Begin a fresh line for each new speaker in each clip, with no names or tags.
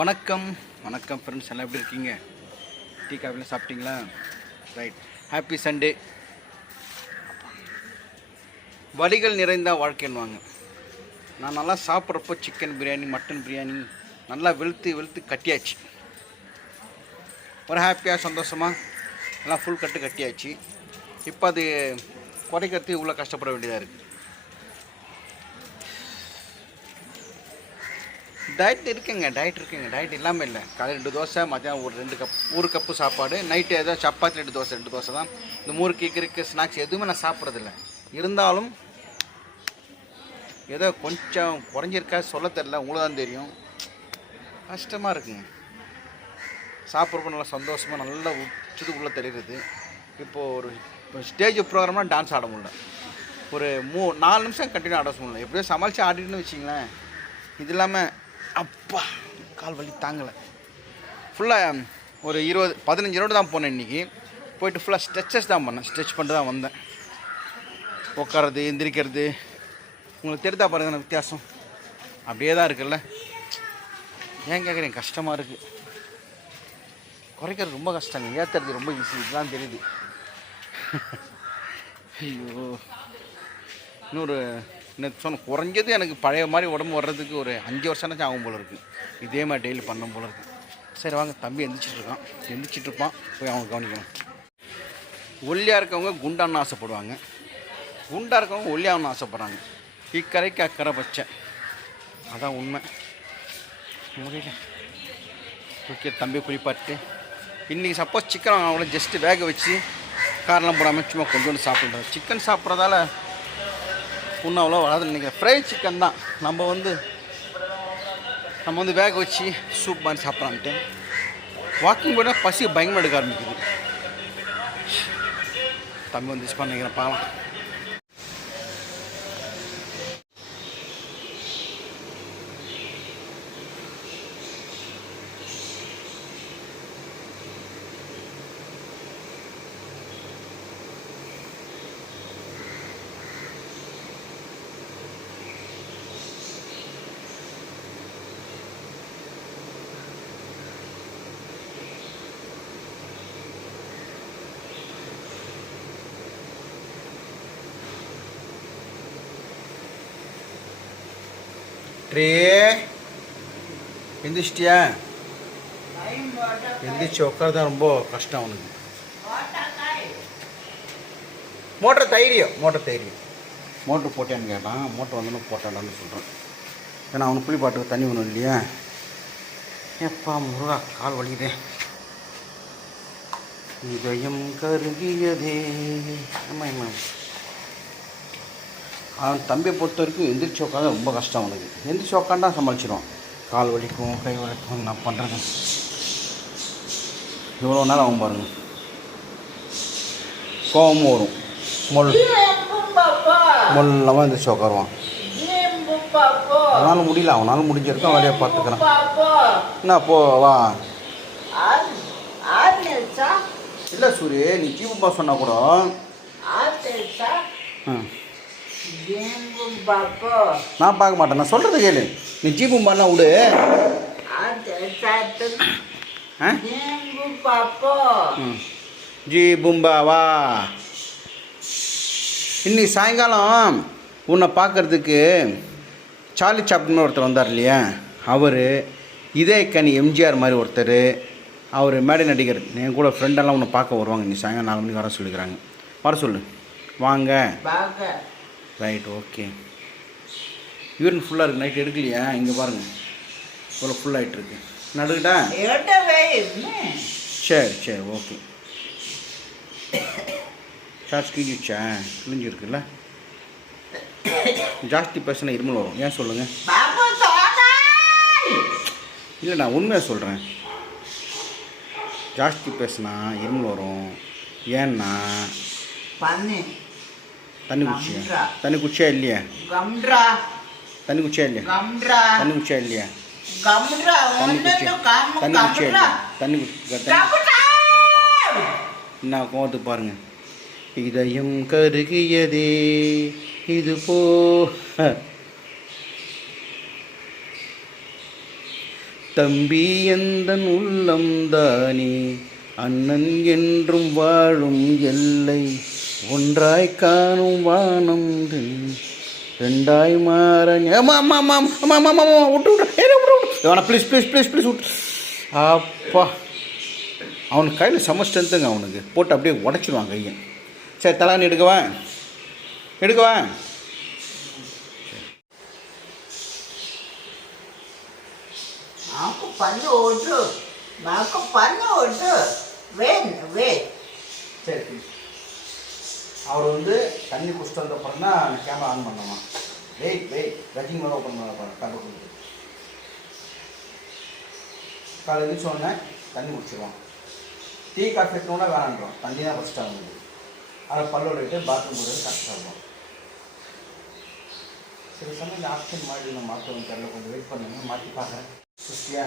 வணக்கம். வணக்கம் ஃப்ரெண்ட்ஸ் எல்லாம் எப்படி இருக்கீங்க? டீ காஃபிலாம் சாப்பிட்டீங்களா? ரைட் ஹாப்பி சண்டே வலிகள் நிறைந்த வாழ்க்கைன்னுவாங்க நான் நல்லா சாப்பிட்றப்போ சிக்கன் பிரியாணி மட்டன் பிரியாணி நல்லா வெளுத்து வெளுத்து கட்டியாச்சு. ஒரு ஹாப்பியாக சந்தோஷமாக நல்லா ஃபுல் கட்டு கட்டியாச்சு. இப்போ அது குறைக்கிறதுக்கு இவ்வளோ கஷ்டப்பட வேண்டியதாக இருக்குது டயட் இருக்குங்க டயட் இருக்குங்க. டயட் இல்லாமல் இல்லை. காலை ரெண்டு தோசை மதியானம் ஒரு ரெண்டு கப் ஒரு கப்பு சாப்பாடு. நைட்டு ஏதோ சப்பாத்தி ரெண்டு தோசை ரெண்டு தோசை தான். இந்த முறுக்கு கிறுக்கு ஸ்நாக்ஸ் எதுவுமே நான் சாப்பிட்றதில்ல. இருந்தாலும் ஏதோ கொஞ்சம் குறைஞ்சிருக்கா சொல்ல தெரில உங்களுக்கு தான் தெரியும். கஷ்டமாக இருக்குங்க. சாப்பிட்றப்ப நல்லா சந்தோஷமாக நல்லா உச்சதுக்குள்ளே தெரிகிறது இப்போது ஒரு ஸ்டேஜ் ப்ரோக்ராம்லாம் டான்ஸ் ஆட முடியல. ஒரு மூ நாலு நிமிஷம் கண்டினியூ ஆட முடியல. எப்படியோ சமாளித்து ஆடிட்டுன்னு வச்சிங்களேன் இது இல்லாமல் அப்பா கால் வலி தாங்கலை. ஃபுல்லாக ஒரு இருபது பதினஞ்சு ரோடு தான் போனேன் இன்றைக்கி போயிட்டு ஃபுல்லாக ஸ்ட்ரெச்சஸ் தான் பண்ணேன். ஸ்ட்ரெச் பண்ணிட்டு தான் வந்தேன். உட்காறது எந்திரிக்கிறது. உங்களுக்கு தெரிதா பாருங்கள் வித்தியாசம். அப்படியே தான் இருக்குல்ல. ஏன் கேட்குறேன் கஷ்டமாக இருக்குது குறைக்கிறது ரொம்ப கஷ்டங்க ஏற்றுறது ரொம்ப ஈஸி இதுதான் தெரியுது. ஐயோ. இன்னொரு நேற்று சொன்ன குறைஞ்சது எனக்கு பழைய மாதிரி உடம்பு வர்றதுக்கு ஒரு அஞ்சு வருஷம்னாச்சும் ஆகும் போல இருக்குது இதே மாதிரி டெய்லி பண்ண போல இருக்குது சரி வாங்க. தம்பி எந்திரிச்சிட்டு இருக்கான். எந்திரிச்சிட்டு இருப்பான். போய் அவங்க கவனிக்கணும். ஒல்லியாக இருக்கவங்க குண்டான்னு ஆசைப்படுவாங்க. குண்டாக இருக்கவங்க ஒல்லியாகணும்னு ஆசைப்பட்றாங்க. இக்கரைக்கு அக்கறை பச்சை. அதான் உண்மை. முடியல. ஓகே தம்பி குளிப்பாட்டு. இன்றைக்கி சப்போஸ் சிக்கன் அவங்கள ஜஸ்ட்டு வேக வச்சு காரெலாம் போடாமல் சும்மா கொஞ்சோண்டு சாப்பிட்றேன் சிக்கன் சாப்பிட்றதால புண்ணு அவ்வளோ வராது நினைக்கிறேன். ஃப்ரை சிக்கன் தான். நம்ம வந்து நம்ம வந்து வேக வச்சு சூப் மாதிரி சாப்பிட்றான்ட்டு வாக்கிங் போனால் பசி பயங்கரமாக எடுக்க ஆரம்பிக்குது. தம்பி வந்து யூஸ் பண்ணிக்கிறேன் பார்க்கலாம். ட்ரே எந்திரிச்சிட்டியா? எந்திரிச்சு உட்காரதான் ரொம்ப கஷ்டம் அவனுக்கு மோட்டர் தைரியம் மோட்டர் தைரியம். மோட்ரு போட்டேன்னு கேட்டான். மோட்ரு வந்தோன்னு போட்டாடான்னு சொல்கிறேன் ஏன்னா அவனுக்கு குளிப்பாட்டுக்கு தண்ணி ஒன்றும் இல்லையா. எப்பா முருகா கால் வலிக்குதே. இதயம் கருகியதே. ஆமாம் ஆமாம் அவன் தம்பியை பொறுத்த வரைக்கும் எந்திரிச்சு உட்காந்து ரொம்ப கஷ்டம் அவனுக்கு. எந்திரிச்சு உட்காண்டா சமாளிச்சிடுவான் கால் வலிக்கும் கை வலிக்கும் நான் பண்ணுறது இவ்வளோ நேரம் அவன் பாருங்க. கோபமும் வரும். மொல் மொல்லமாக எந்திரிச்சு உட்காருவான். அவனால் முடியல அவனால் முடிஞ்சிருக்கும் வேலையை பார்த்துக்கிறான். என்ன போ வா. இல்லை சூரிய நீ ஜீவம்பா சொன்னா கூட ம். நான் பார்க்க மாட்டேன். நான் சொல்கிறது கேளு. நீ ஜீபும்பாலாம் விடு. ஆ? ம். ஜி பும்பா வா. இன்னைக்கு சாயங்காலம் உன்னை பார்க்கறதுக்கு சார்லி சாப்டன் ஒருத்தர் வந்தார் இல்லையா? அவர் இதே கனி எம்ஜிஆர் மாதிரி ஒருத்தர். அவர் மேடை நடிகர். என் கூட ஃப்ரெண்டெல்லாம் உன்னை பார்க்க வருவாங்க. நீ சாயங்காலம் நாலு மணிக்கு வர சொல்லிக்கிறாங்க. வர சொல்லு. வாங்க. ரைட் ஓகே யூரின் ஃபுல்லாக இருக்குது நைட் எடுக்கலையா? இங்கே பாருங்கள் இவ்வளோ ஃபுல் ஆகிட்டு இருக்கு நடுக்கிட்டா சரி சரி ஓகே சார்ஜ் கிழிச்சா கிழிஞ்சிருக்குல்ல? ஜாஸ்தி பேசினா இருமல் வரும். ஏன் சொல்லுங்கள் இல்லை நான் உண்மையாக சொல்கிறேன் ஜாஸ்தி பேசினா இருமல் வரும். ஏன்னா தண்ணி குச்சியா தண்ணி குச்சியா இல்லையா தண்ணி குச்சியா இல்லையா தண்ணி குச்சியா இல்லையா குச்சியா தண்ணி குச்சியா இல்லையா தண்ணி என்ன கோவத்துக்கு பாருங்க இதயம் கருகியதே இது போ தம்பி எந்த உள்ளம்தானே அண்ணன் என்றும் வாழும் எல்லை ஒன்றாய் காணும் வானம் ரெண்டாய் மாறன் விட்டு விட்டு ப்ளீஸ் ப்ளீஸ் ப்ளீஸ் ப்ளீஸ் விட்டு. அப்பா. அவனுக்கு கையில் செம்ம ஸ்ட்ரென்த்துங்க அவனுக்கு. போட்டு அப்படியே உடச்சிடுவான் கையை. சரி
தலான் எடுக்கவேன் எடுக்கவேன் பண்ணு ஒன்று பண்ணு ஒன்று வேன்
வே அவர் வந்து தண்ணி குடிச்சிட்டு வந்த அப்புறம் தான் அந்த கேமரா ஆன் பண்ணோமா? வெயிட் வெயிட் ரஜினி மேலே ஓப்பன் பண்ண கதை காலை எழுந்திரிச்ச தண்ணி குடிச்சிடுவோம் டீ காஃபி எடுத்தோன்னா வேணான்றோம் தண்ணி தான் ஃபஸ்ட்டாக இருந்தது அதை பல்லோட பாத்ரூம் போகிறது கரெக்டாக இருக்கும் சில சமயம் இந்த ஆப்ஷன் மாதிரி நான் மாற்றணும் தெரியல கொஞ்சம் வெயிட் பண்ணுங்க மாற்றி பார்க்குறேன். கிறிஸ்டியா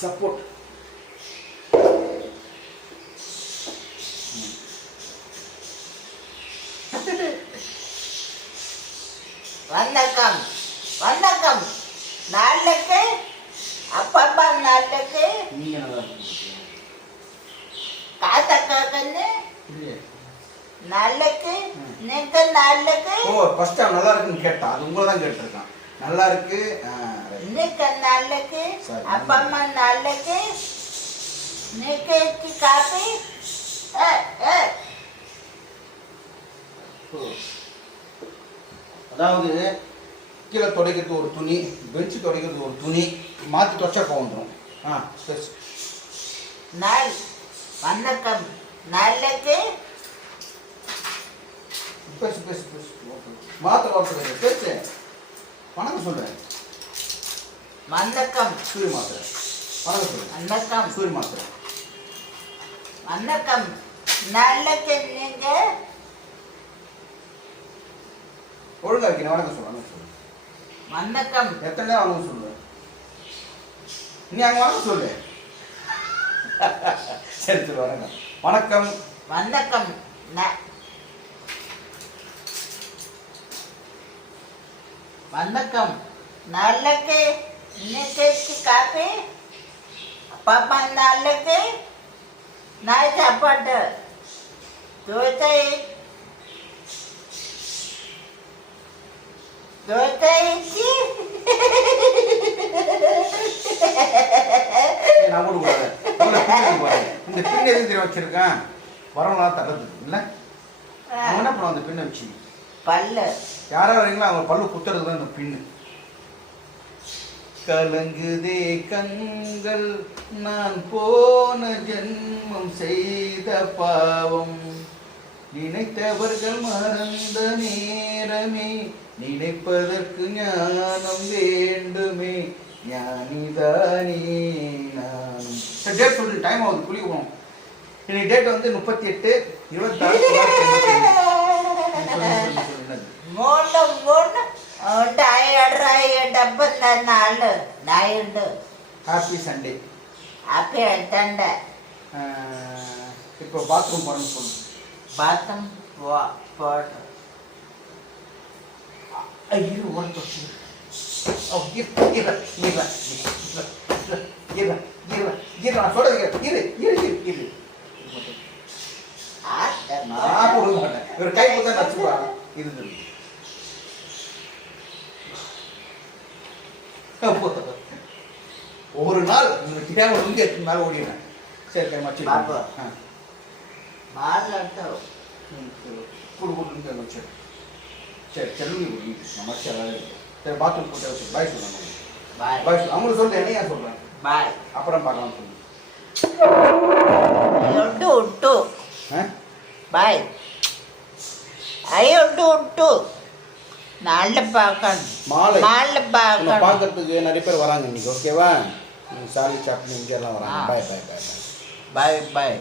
சப்போர்ட்
வணக்கம். வணக்கம். நாளைக்கு அப்பப்பா நாட்டுக்கு.
நீங்கள் நல்லா இருக்கு?
காத்த காக்கன்னு. நாளைக்கு நீங்க நாளைக்கு
ஓ ஃபர்ஸ்ட் நல்லா இருக்குன்னு கேட்டான் அது உங்களை தான் கேட்டிருக்கான். நல்லா இருக்கு
நாளைக்கு
சரி.
அப்பா அம்மா நாளைக்கு நீங்க காப்பி ஏ ஏ.
ஓ. அதாவது கீழே துடைக்கிறது ஒரு துணி பெஞ்சு துடைக்கிறது ஒரு துணி மாற்றி துவைச்சா வந்துடும் ஆ சரி.
நாள் வணக்கம். நாளைக்கு
பேசு பேசு பேசு. மாத்திரை பேசு. வணக்கம் சொல்கிறேன்
வணக்கம்.
சூரிய மாத்திரை. வணக்கம் சொல்கிறேன்
வணக்கம்.
சூரிய மாத்திரை.
வணக்கம். நாளைக்கு நீங்க
ஒழுங்கா வைக்கிறேன் வணக்கம் சொல்லு வணக்கம் சொல்லு.
வணக்கம்.
எத்தனை நேரம் வணக்கம் சொல்லு? நீ அங்கே வணக்கம் சொல்லு. சரி சரி வணக்கம். வணக்கம்.
வணக்கம். ந- வணக்கம். நாளைக்கு இன்னைக்கு காப்பி? பாப்பா நாளைக்கு நாய் சாப்பாடு. தோசை. தோசை இட்லி
ஏய், நான் கூட கூடாது இவ்வளோ பின் எதுக்கு பாரு. இந்த பின் எதுக்கு வச்சிருக்கேன்? வரவங்களா இல்லை அவன் என்ன பண்ணுவான் அந்த பின்னை வச்சு?
பல்ல.
யாரா வரீங்களோ அவங்க பல்லு குத்துறது தான் இந்த பின்னு. கலங்குதே கண்கள் நான் போன ஜென்மம் செய்த பாவம். நினைத்தவர்கள் மறந்த நேரமே நினைப்பதற்கு ஞானம் வேண்டுமே. ஞானிதானே நான். சரி டேட் சொல்லு டைம் ஆகுது குழி போகணும். இன்னைக்கு டேட் வந்து முப்பத்தி எட்டு இருபத்தாறு
మూడు మూడు టైర్డ్ రాయి డబ్బుంది నాళ్ళు నాయుడు
ஹாப்பி சண்டே
హ్యాపీ అంటండ
இப்போ பாத்ரூம் போகணும்னு சொல்லு
బాతం పోటు
ஐயோ ஒரு தொட்டு நான் சொல்றது கேளு. இரு இரு இரு இரு நான் கொடுக்க மாட்டேன் இவர் கை கொடுத்தா நச்சுப்பா இது ஒரு நாள் தேவை வந்து எட்டு நாள் ஓடினேன் சரி
டைம்
வச்சு கொடுக்குன்னு வச்சு. சரி செல்லுங்க மச்சி அதாவது சரி பாத்ரூம் போட்டு வச்சு. பாய் சொல்லுங்க
பாய்
பாய் சொல்லு. அவங்களுக்கு சொல்லிட்டு என்ன ஏன் சொல்கிறேன்
பாய்
அப்புறம் பார்க்கலாம்
சொல்லுங்க ஒட்டு
ஒட்டு.
பாய் ஐ ஒட்டு ஒட்டு. நாளில் பார்க்கணும்.
மாலை. நாளில்
பார்க்கணும்.
பார்க்கறதுக்கு நிறைய பேர் வராங்க இன்னைக்கு ஓகேவா சாலி சாப்பிட்டு இங்கெல்லாம் வராங்க. பாய் பாய் பாய் பாய்
பாய் பாய்